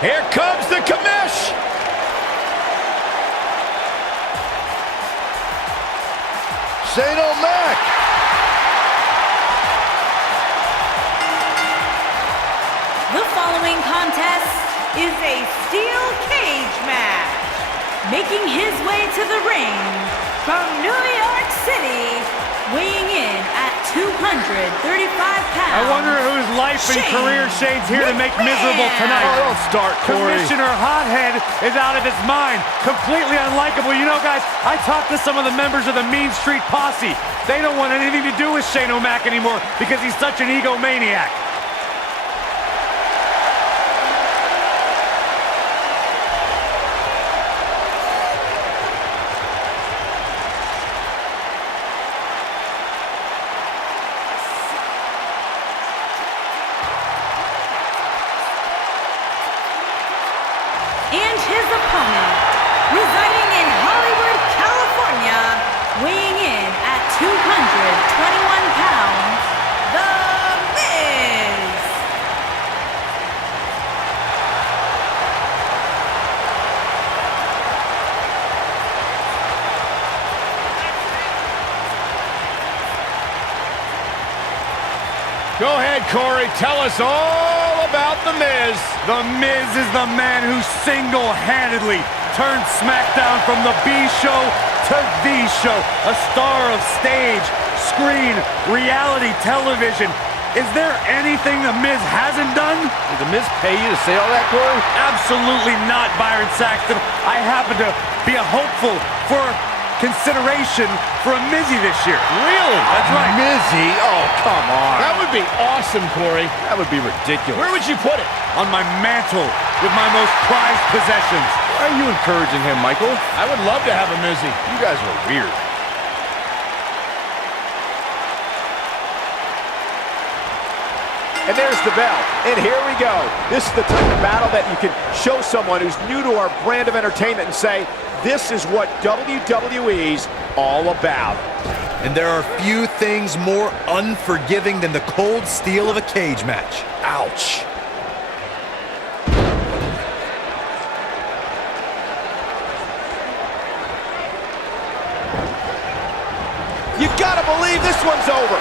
Here comes the commish. Shane O'Mac. The following contest is a steel cage match. Making his way to the ring from New York City, weighing in at 235 pounds. I wonder whose life and career Shane's here to make miserable tonight. Oh, don't start, Corey. Commissioner Hothead is out of his mind. Completely unlikable. You know, guys, I talked to some of the members of the Mean Street Posse. They don't want anything to do with Shane O'Mac anymore because he's such an egomaniac. And his opponent, residing in Hollywood, California, weighing in at 221 pounds, The Miz. Go ahead, Corey. Tell us all about The Miz. The Miz is the man who single-handedly turned SmackDown from the B show to the show. A star of stage, screen, reality television. Is there anything The Miz hasn't done? Did The Miz pay you to say all that, Corey? Absolutely not, Byron Saxton. I happen to be a hopeful for consideration for a Mizzy this year. Really? That's right. Mizzy? Oh, come on. That would be awesome, Corey. That would be ridiculous. Where would you put it? On my mantle with my most prized possessions. Why are you encouraging him, Michael? I would love to have a Mizzy. You guys are weird. And there's the bell. And here we go. This is the type of battle that you can show someone who's new to our brand of entertainment and say, this is what WWE's all about. And there are few things more unforgiving than the cold steel of a cage match. Ouch. You gotta believe this one's over.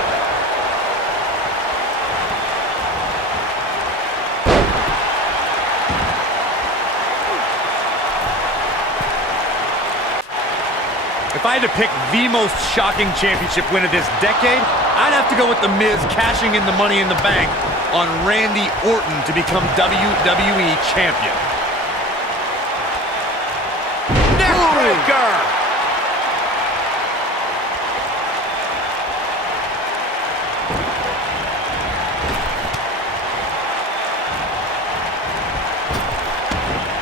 If I had to pick the most shocking championship win of this decade, I'd have to go with The Miz cashing in the Money in the Bank on Randy Orton to become WWE Champion. Neckbreaker!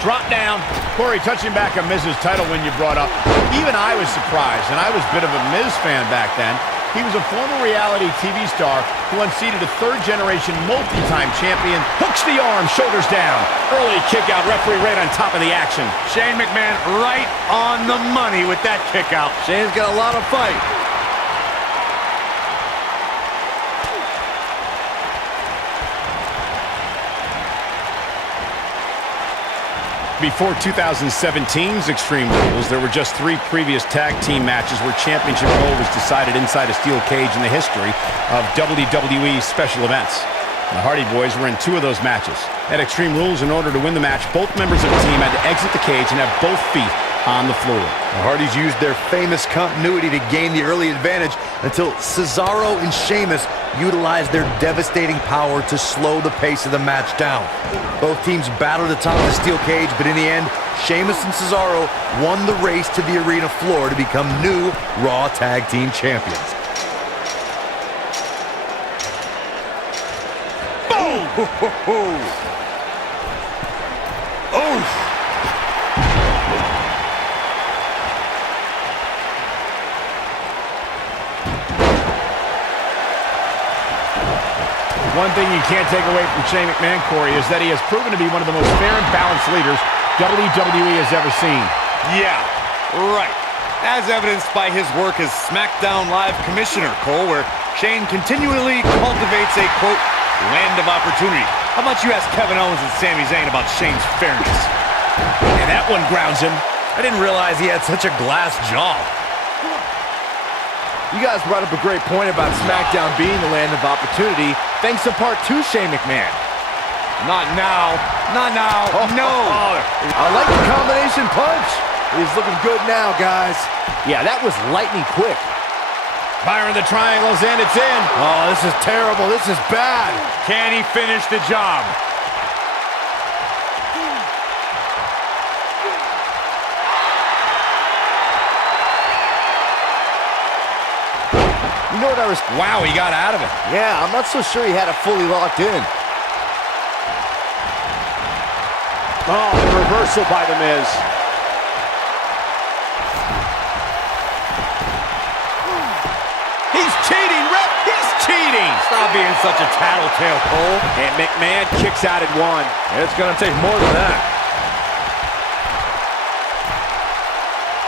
Drop down. Corey, touching back on Miz's title win you brought up, even I was surprised, and I was a bit of a Miz fan back then. He was a former reality TV star who unseated a third-generation multi-time champion, hooks the arm, shoulders down. Early kick-out, referee right on top of the action. Shane McMahon right on the money with that kick-out. Shane's got a lot of fight. Before 2017's Extreme Rules, there were just 3 previous tag team matches where championship role was decided inside a steel cage in the history of WWE special events. The Hardy Boys were in 2 of those matches. At Extreme Rules, in order to win the match, both members of the team had to exit the cage and have both feet on the floor. The Hardys used their famous continuity to gain the early advantage until Cesaro and Sheamus utilized their devastating power to slow the pace of the match down. Both teams battled atop the steel cage, but in the end, Sheamus and Cesaro won the race to the arena floor to become new Raw Tag Team Champions. Boom! Oh! One thing you can't take away from Shane McMahon, Corey, is that he has proven to be one of the most fair and balanced leaders WWE has ever seen. Yeah, right. As evidenced by his work as SmackDown Live Commissioner, Cole, where Shane continually cultivates a, quote, Land of opportunity. How about you ask Kevin Owens and Sami Zayn about Shane's fairness? And that one grounds him. I didn't realize he had such a glass jaw. You guys brought up a great point about SmackDown being the land of opportunity, thanks in part to Shane McMahon. Not now. Not now. No. I like the combination punch. He's looking good now, guys. Yeah, that was lightning quick. Byron, the triangle's in. It's in. Oh, this is terrible. This is bad. Can he finish the job? You know what I was... Wow, he got out of it. Yeah, I'm not so sure he had it fully locked in. Oh, the reversal by The Miz. He's cheating, Rep. He's cheating. Stop being such a tattletale, Cole. And McMahon kicks out at one. It's going to take more than that.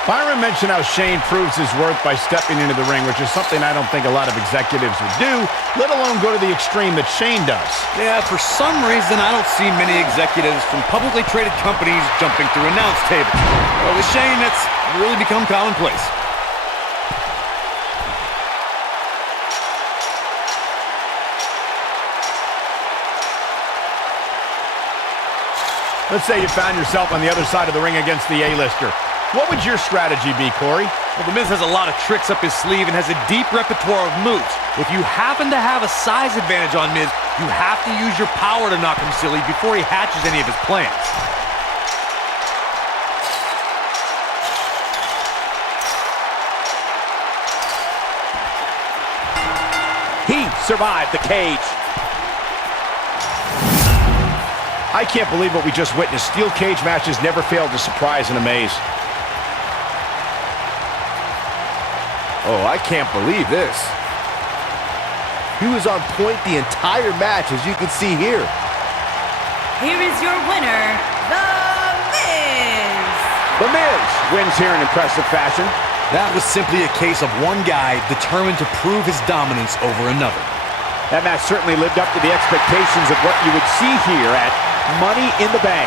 Byron mentioned how Shane proves his worth by stepping into the ring, which is something I don't think a lot of executives would do, let alone go to the extreme that Shane does. Yeah, for some reason, I don't see many executives from publicly traded companies jumping through announce tables. Well, with Shane, that's really become commonplace. Let's say you found yourself on the other side of the ring against the A-lister. What would your strategy be, Corey? Well, The Miz has a lot of tricks up his sleeve and has a deep repertoire of moves. If you happen to have a size advantage on Miz, you have to use your power to knock him silly before he hatches any of his plans. He survived the cage. I can't believe what we just witnessed. Steel cage matches never fail to surprise and amaze. Oh, I can't believe this. He was on point the entire match, as you can see here. Here is your winner, The Miz. The Miz wins here in impressive fashion. That was simply a case of one guy determined to prove his dominance over another. That match certainly lived up to the expectations of what you would see here at Money in the Bank.